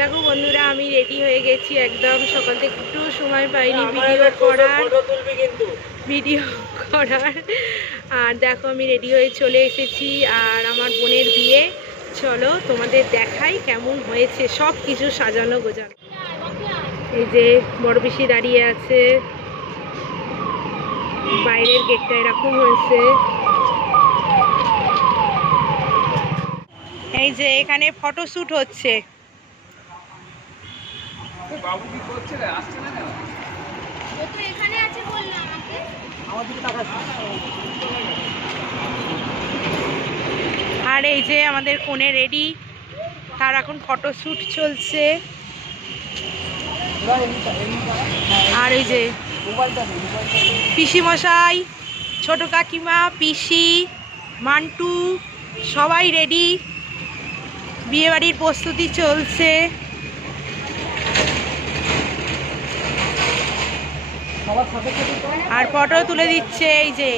দেখো বন্ধুরা আমি রেডি হয়ে গেছি একদম। সকাল থেকে একটু সময় পাইনি ভিডিও করার। ভিডিও করার। আর দেখো আমি রেডি হয়ে চলে এসেছি আর আমার বোনের বিয়ে। চলো তোমাদের দেখাই কেমন হয়েছে। সব কিছু সাজানো গোজানো এই যে বড় পিসি দাঁড়িয়ে আছে। বাইরের গেটটা এরকম হয়েছে। এই যে এখানে ফটোশ্যুট হচ্ছে। বাবু কি করছে রে? আসছে না কেন? আর এই যে আমাদের কোণে রেডি তার এখন ফটোশ্যুট চলছে। আর এই যে পিসি মশাই ছোট কাকিমা পিসি মান্টু সবাই রেডি বিয়েবাড়ির প্রস্তুতি চলছে। আর ফটো তুলে দিচ্ছে এই যে।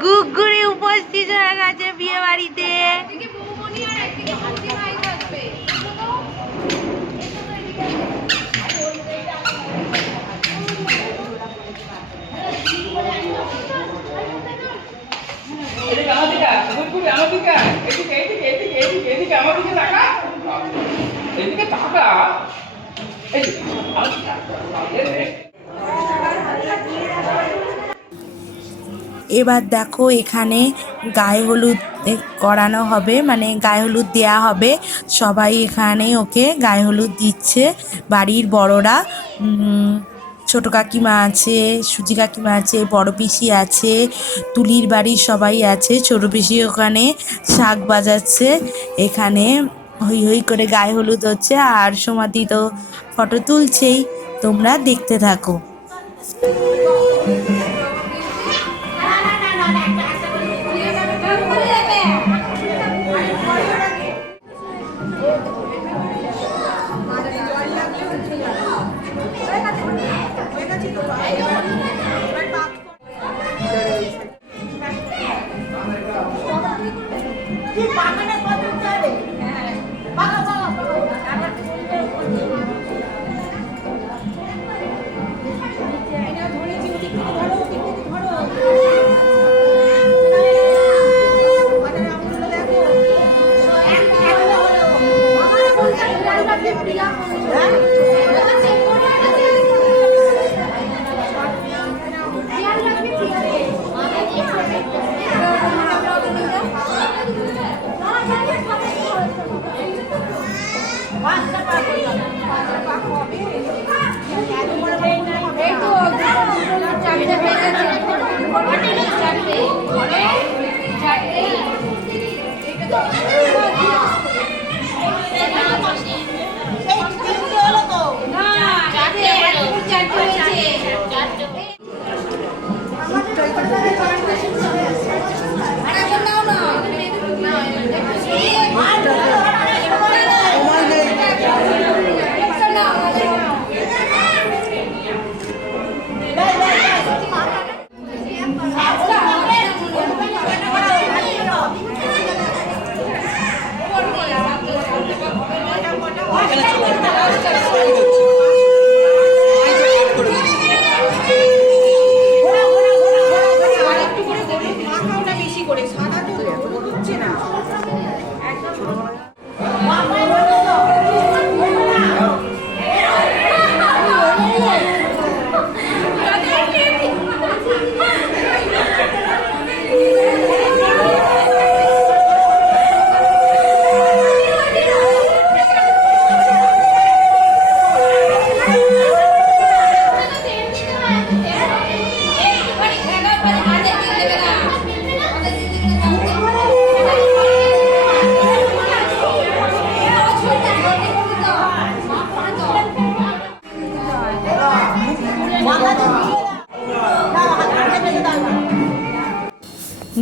গুগুরি উপস্থিত হয়ে গেছে বিয়ে বাড়িতে এদিকে আমার দিকে আমার দিকে। এদিকে এদিকে এদিকে এদিকে এদিকে, আমার দিকে তাকা। এদিকে তাকা। এবার দেখো এখানে গায়ে হলুদ করানো হবে মানে গায়ে হলুদ দেয়া হবে। সবাই এখানে ওকে গায়ে হলুদ দিচ্ছে, বাড়ির বড়রা। ছোট কাকিমা আছে, সুজি কাকিমা আছে, বড় পিসি আছে, তুলির বাড়ির সবাই আছে, ছোট পিসি ওখানে শাক বাজাচ্ছে, এখানে হই হই করে গায়ে হলুদ হচ্ছে, আর সমাধি তো ফটো তুলছেই, তোমরা দেখতে থাকো।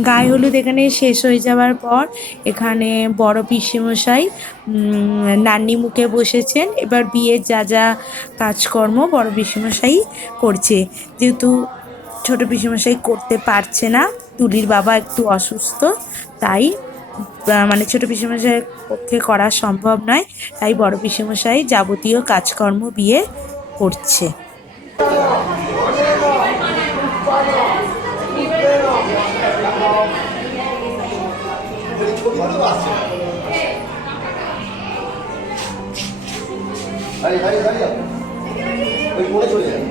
গায়ে হলুদ এখানে শেষ হয়ে যাওয়ার পর এখানে বড় পিসিমশাই নান্নি মুখে বসেছেন। এবার বিয়ের যা যা কাজকর্ম বড় পিসিমশাই করছে। যেহেতু ছোট পিসিমশাই করতে পারছে না তুলির বাবা একটু অসুস্থ, তাই মানে ছোট পিসিমশাই পক্ষে করা সম্ভব নয়, তাই বড় পিসিমশাই যাবতীয় কাজকর্ম বিয়ে করছে। দাঁড়িয়ে দাঁড়িয়ে দাঁড়িয়ে ওই পড়ে চলে যাবে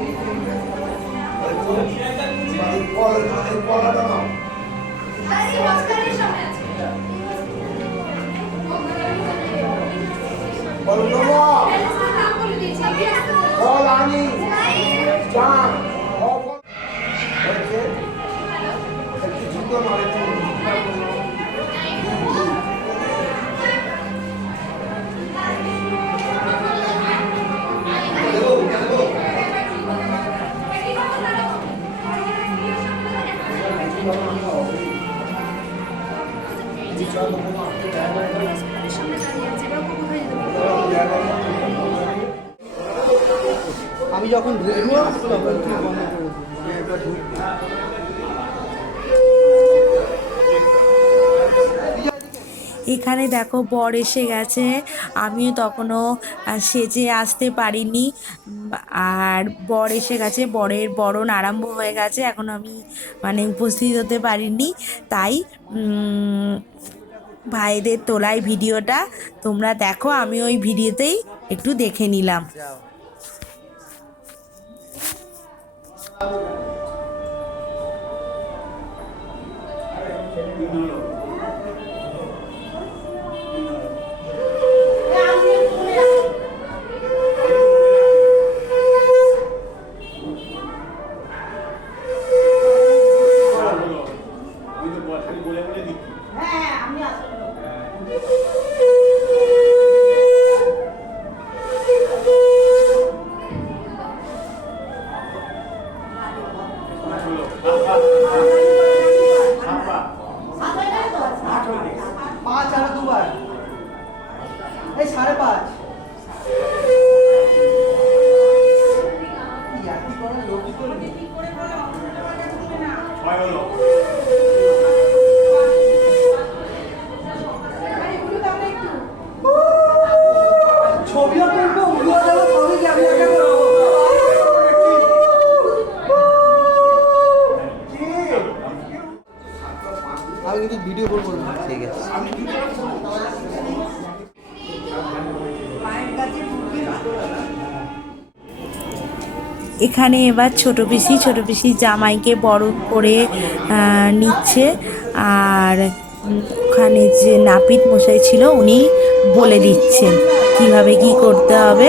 আমি যখন ঢুকবো। এখানে দেখো বর এসে গেছে। আমিও তখনও সেজে আসতে পারিনি। আর বর এসে গেছে, বরের বরণ আরম্ভ হয়ে গেছে। এখন আমি মানে উপস্থিত হতে পারিনি। তাই ভাইদের তোলাই ভিডিওটা তোমরা দেখো। আমি ওই ভিডিওতেই একটু দেখে নিলাম। Thank you. এখানে এবার ছোট পিসি ছোট পিসি জামাইকে বরণ করে নিচ্ছে। আর ওখানে যে নাপিত মশাই ছিল, উনি বলে দিচ্ছেন কীভাবে কি করতে হবে।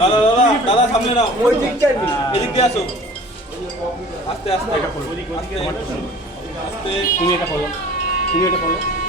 দাদা দাদা দাদা সামনে নাও ওই দিকটা এদিক দিয়ে আসো। আস্তে আস্তে এটা করো আস্তে আস্তে। তুমি এটা করো তুমি এটা করো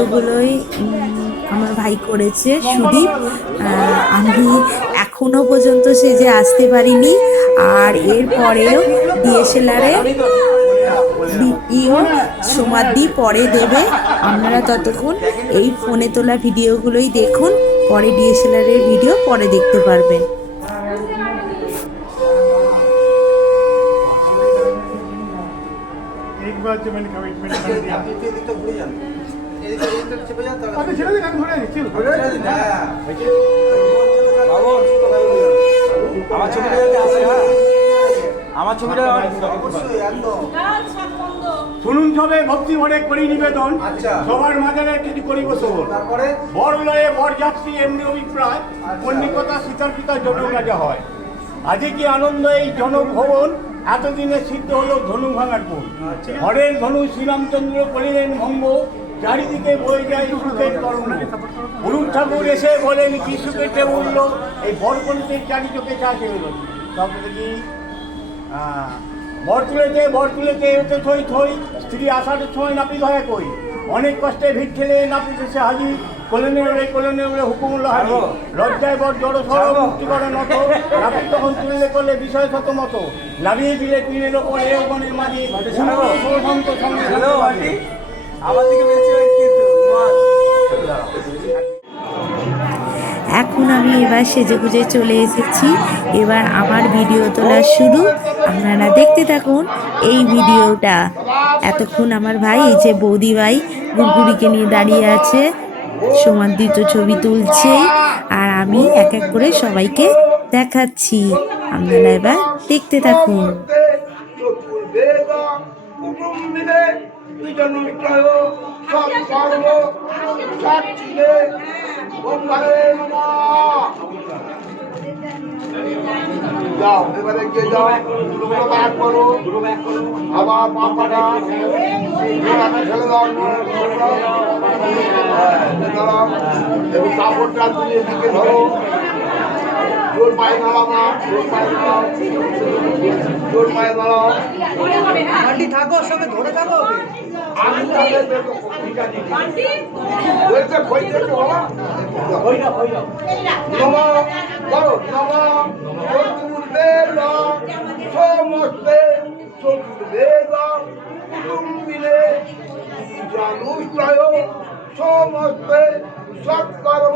ভিডিওগুলোই উম, আমার ভাই করেছে সুদীপ আহ, আমি এখনো পর্যন্ত সেজে আসতে পারিনি আর এরপরেও ডিএসএলআরে ভিডিও সমাধি পরে দেবে আপনারা ততক্ষণ এই ফোনে তোলা ভিডিওগুলোই দেখুন পরে ডিএসএলআরের ভিডিও পরে দেখতে পারবেন एक बार जो मैंने कमिटमेंट कर दिया আচ্ছা, ছেড়ে দিন আমি ধরে আমার ছবিটা আচ্ছা, শুনুন সবে ভক্তি করি নিবেদন। সবার মাঝারে কিছু বর লয়ে বর যাত্রী এমনি অভিপ্রায়। কন্যকতা সীতার পিতা জনক রাজা হয়। আজে কি আনন্দ এই জনভবন এতদিনে সিদ্ধ হলো ধনু ভাঙার বোন হরের ধনু শ্রীরামচন্দ্র করিলেন ভঙ্গ। চারিদিকে বয়ে যায় সুখের তরঙ্গ হলুদ ঠাকুর এসে বলেন কি সুখেতে উঠল? এই বরকলিতে চারি চোখে চা এলো তারপরে কি বর তুলেছে বর তুলেছে এতে থই থই স্ত্রী আসার সময় নাপিত হয় কই? অনেক কষ্টে ভিড় ঠেলে নাপিত এসে হাজির। কোলেনে উড়ে কোলেনে উড়ে হুকুমুল্লা হাজির। লজ্জায় বর জড় সর মুক্তি করে নত নাপিত তখন তুললে করলে বিষয় শত মতো। নামিয়ে দিলে তিনের ওপর এ গণের মাঝে সন্ত সঙ্গে এখন আমি এবার সেজে গুজে চলে এসেছি। এবার আমার ভিডিও তোলা শুরু। আপনারা দেখতে থাকুন এই ভিডিওটা। এতক্ষণ আমার ভাই, এই যে বৌদি ভাই গুড়গুড়িকে নিয়ে দাঁড়িয়ে আছে সমান্বিত ছবি তুলছে, আর আমি এক এক করে সবাইকে দেখাচ্ছি। আপনারা এবার দেখতে থাকুন। সাক্ষীরে গঙ্গারে নমঃ। যাও, এবারে গিয়ে যাও দুটো ব্যাগ করো। আবার পাপাটা ছেলে দাও এবং কাপড়টা তুমি এদিকে ধরো। জোর পায়ে দাঁড়াও না জোর পায়ে দাঁড়াও। জোর পায়ে দাঁড়াও। আন্টি থাকো সঙ্গে ধরে থাকো। আমি তাহলে দেখো, ঠিক আছে, ঠিক আছে। হয়েছে, হয়েছে তো, হ্যাঁ? নম বলো নম। চতুর্বেদ সমস্তে চতুর্বেদ কুটুম্বিনে জানুষ্টয় সমস্তে সৎকর্ম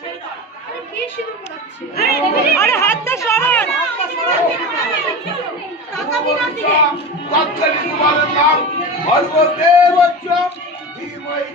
আরে হাতটা সরান বালকাম ভগবতেবচ্চ ধীমহি